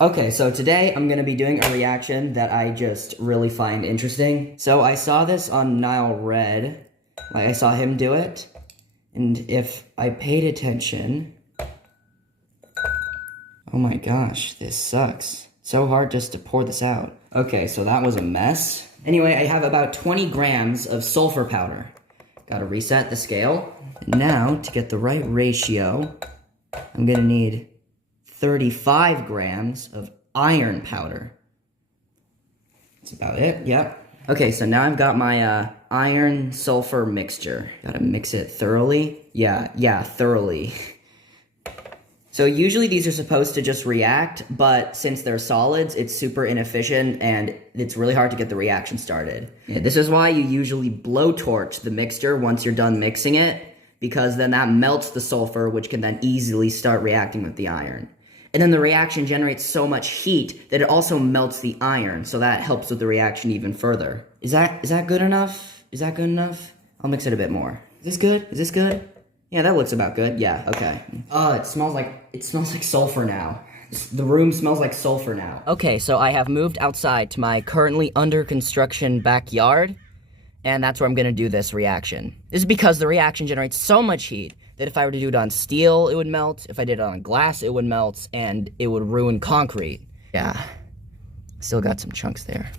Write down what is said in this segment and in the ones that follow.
Okay, so today I'm going to be doing a reaction that I just really find interesting. So I saw this on Nile Red, like I saw him do it, and if I paid attention... Oh my gosh, this sucks. So hard just to pour this out. Okay, so that was a mess. Anyway, I have about 20 grams of sulfur powder. Gotta reset the scale. And now, to get the right ratio, I'm gonna need 35 grams of iron powder. That's about it, yep. Okay, so now I've got my iron sulfur mixture. Gotta mix it thoroughly. Yeah, thoroughly. So usually these are supposed to just react, but since they're solids, it's super inefficient and it's really hard to get the reaction started. Yeah, this is why you usually blowtorch the mixture once you're done mixing it, because then that melts the sulfur, which can then easily start reacting with the iron. And then the reaction generates so much heat that it also melts the iron, so that helps with the reaction even further. Is that good enough? Is that good enough? I'll mix it a bit more. Is this good? Is this good? Yeah, that looks about good. Yeah, okay. It smells like sulfur now. The room smells like sulfur now. Okay, so I have moved outside to my currently under construction backyard, and that's where I'm gonna do this reaction. This is because the reaction generates so much heat that if I were to do it on steel, it would melt. If I did it on glass, it would melt, and it would ruin concrete. Yeah, still got some chunks there.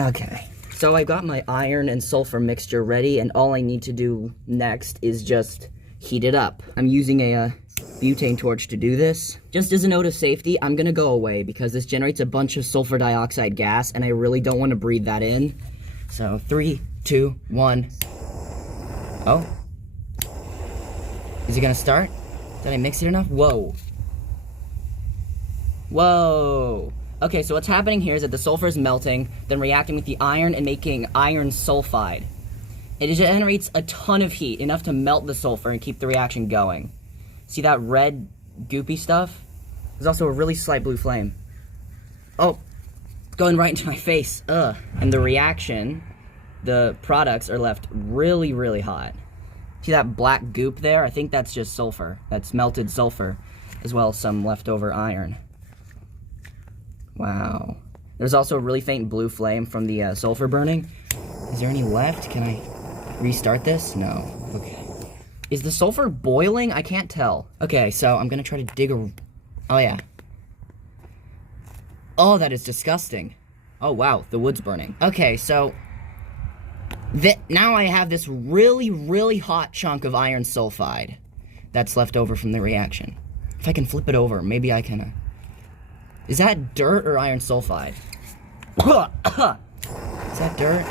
Okay. So I got my iron and sulfur mixture ready, and all I need to do next is just heat it up. I'm using a butane torch to do this. Just as a note of safety, I'm gonna go away because this generates a bunch of sulfur dioxide gas, and I really don't want to breathe that in. So 3, 2, 1. Oh. Is it gonna start? Did I mix it enough? Whoa. Whoa. Okay, so what's happening here is that the sulfur is melting, then reacting with the iron and making iron sulfide. It generates a ton of heat, enough to melt the sulfur and keep the reaction going. See that red, goopy stuff? There's also a really slight blue flame. Oh, going right into my face. Ugh. And the reaction, the products are left really, really hot. See that black goop there? I think that's just sulfur. That's melted sulfur, as well as some leftover iron. Wow. There's also a really faint blue flame from the sulfur burning. Is there any left? Can I restart this? No. Okay. Is the sulfur boiling? I can't tell. Okay, so I'm gonna try to dig a... Oh, yeah. Oh, that is disgusting. Oh, wow. The wood's burning. Okay, so... now I have this really, really hot chunk of iron sulfide that's left over from the reaction. If I can flip it over, maybe I can... Is that dirt or iron sulfide? Is that dirt?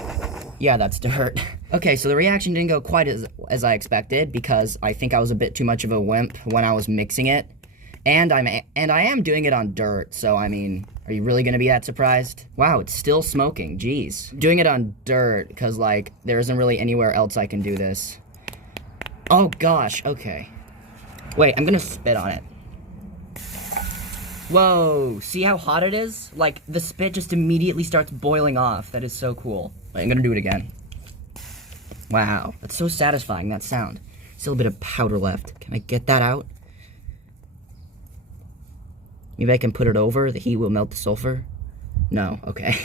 Yeah, that's dirt. Okay, so the reaction didn't go quite as I expected because I think I was a bit too much of a wimp when I was mixing it. And I am doing it on dirt, so I mean, are you really gonna be that surprised? Wow, it's still smoking, jeez. Doing it on dirt, because like, there isn't really anywhere else I can do this. Oh gosh, okay. Wait, I'm gonna spit on it. Whoa, see how hot it is? Like, the spit just immediately starts boiling off. That is so cool. Wait, I'm gonna do it again. Wow, that's so satisfying, that sound. Still a bit of powder left. Can I get that out? Maybe I can put it over, the heat will melt the sulfur? No, okay.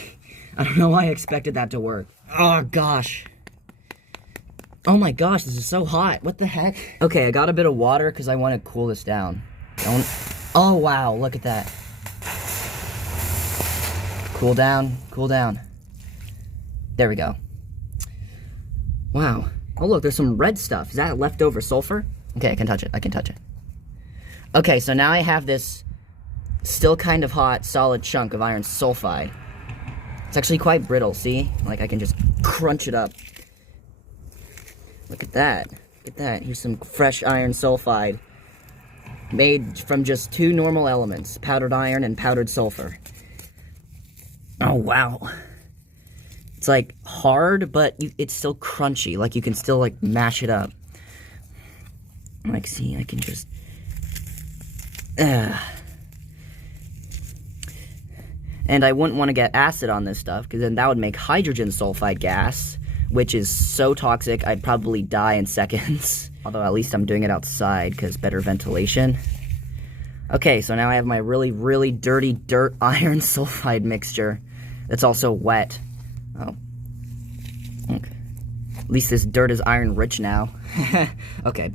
I don't know why I expected that to work. Oh gosh. Oh my gosh, this is so hot. What the heck? Okay, I got a bit of water because I want to cool this down. Oh wow, look at that. Cool down, cool down. There we go. Wow. Oh look, there's some red stuff. Is that leftover sulfur? Okay, I can touch it, I can touch it. Okay, so now I have this still kind of hot, solid chunk of iron sulfide. It's actually quite brittle, see? Like I can just crunch it up. Look at that. Look at that. Here's some fresh iron sulfide. Made from just 2 normal elements, powdered iron and powdered sulfur. Oh, wow. It's like hard, but it's still crunchy. Like you can still like mash it up. Like, see, I can just... And I wouldn't want to get acid on this stuff, because then that would make hydrogen sulfide gas, which is so toxic I'd probably die in seconds. Although at least I'm doing it outside, because better ventilation. Okay, so now I have my really, really dirty dirt iron sulfide mixture that's also wet. Oh. Okay. At least this dirt is iron rich now. Okay, bye.